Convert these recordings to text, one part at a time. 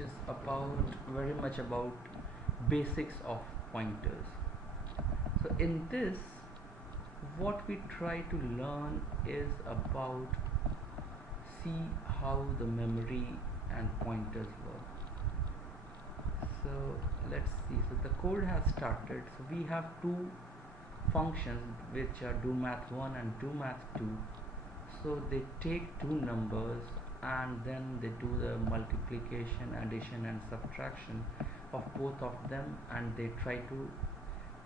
is about very much about basics of pointers. So in this, what we try to learn is about see how the memory and pointers work. So let's see. So the code has started. So we have two functions which are do math 1 and do math 2. So they take two numbers and then they do the multiplication, addition and subtraction of both of them, and they try to,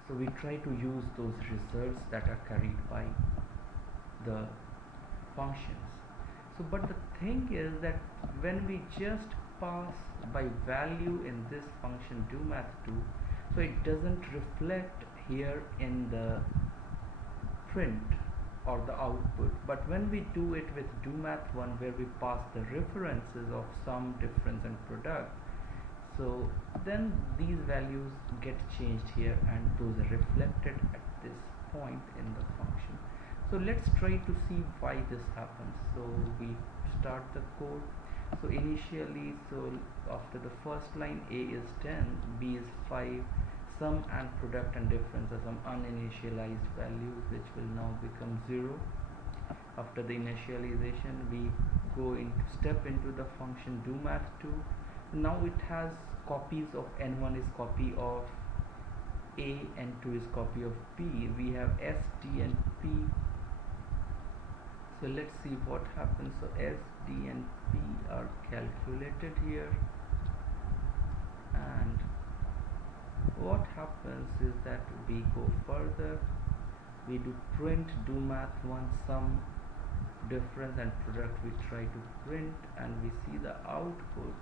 so we try to use those results that are carried by the functions. So but the thing is that when we just pass by value in this function do math 2, so it doesn't reflect here in the print or the output. But when we do it with do math 1, where we pass the references of sum, difference and product, so then these values get changed here and those are reflected at this point in the function. So let's try to see why this happens. So we start the code. So initially, so after the first line, a is 10, b is 5, sum and product and difference are some uninitialized values which will now become 0. After the initialization, we go into step into the function do math 2. Now it has copies of n1 is copy of a, n2 is copy of b. We have s, d and p. So let's see what happens. So s, d and p are calculated here, and what happens is that we go further. We do print do math 1 sum, difference and product. We try to print and we see the output,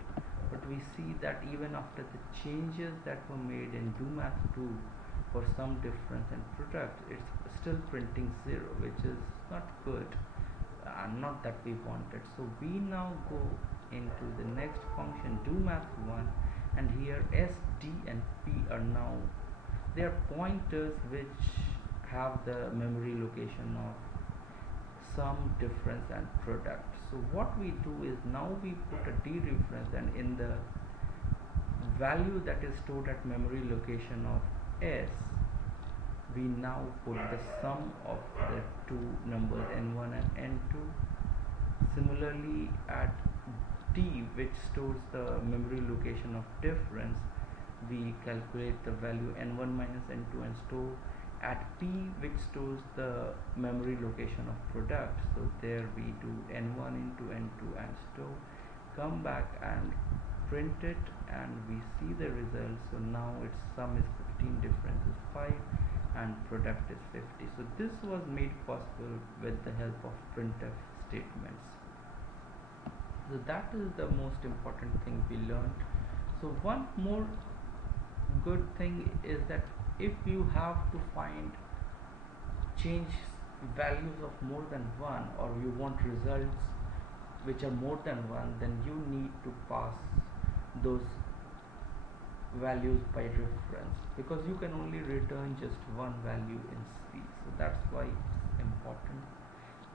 but we see that even after the changes that were made in do math 2 for sum, difference and product, it's still printing 0, which is not good and not that we wanted. So we now go into the next function do math 1, and here s, d and p are now, they are pointers which have the memory location of sum, difference and product. So what we do is now we put a dereference, and in the value that is stored at memory location of s, we now put the sum of the two numbers n1 and n2. Similarly, at d, which stores the memory location of difference, we calculate the value n1 minus n2 and store at p, which stores the memory location of product. So there we do n1 into n2 and store, come back and print it, and we see the results. So now its sum is 15, difference is 5 and product is 50. So this was made possible with the help of printf statements. So that is the most important thing we learned. So one more good thing is that if you have to find change values of more than 1, or you want results which are more than 1, then you need to pass those values by reference, because you can only return just one value in C. So that's why it's important.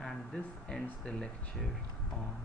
And this ends the lecture on